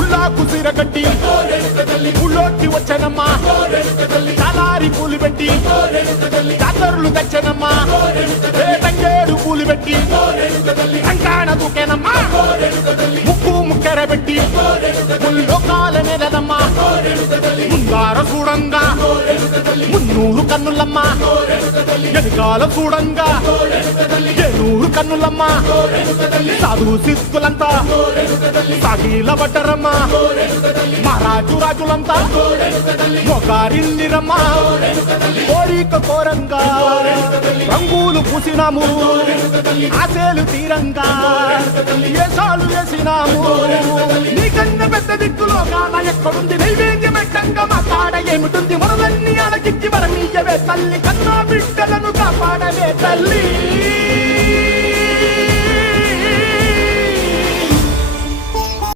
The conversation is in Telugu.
ఉల్లాకు సిరగట్టి ఉళ్ళోకి వచ్చనమ్మా చాలారి పూలు పెట్టి జాతరులు తెచ్చనమ్మా తంగేడు పూలు పెట్టి కంకాణ దూకేనమ్మా ముక్కు ముక్కెర పెట్టి ముల్లోకాల నెలదమ్మా ముందార చూడంగా మున్నూరు కన్నులమ్మా వెనుకాల చూడంగా ఏనూరు కన్నులమ్మా సాధు సిద్ధులంతా సాగిల బట్టరమ్మా మహారాజు రాజులంతా మొగారిల్లిరమ్మా కోరిక కోరంగా రంగులు పూసినాము ఆశలు తీరంగా ఏసాలు వేసినాము నీకన్నా పెద్ద దిక్కులో కాన ఎక్కడుంది నైవేద్యం ఎట్టంగా మా కాడ ఏమిటుంది మనలన్నీ అలకిచ్చి వరమీయవే తల్లి కన్నా బిడ్డలను కాపాడవే తల్లి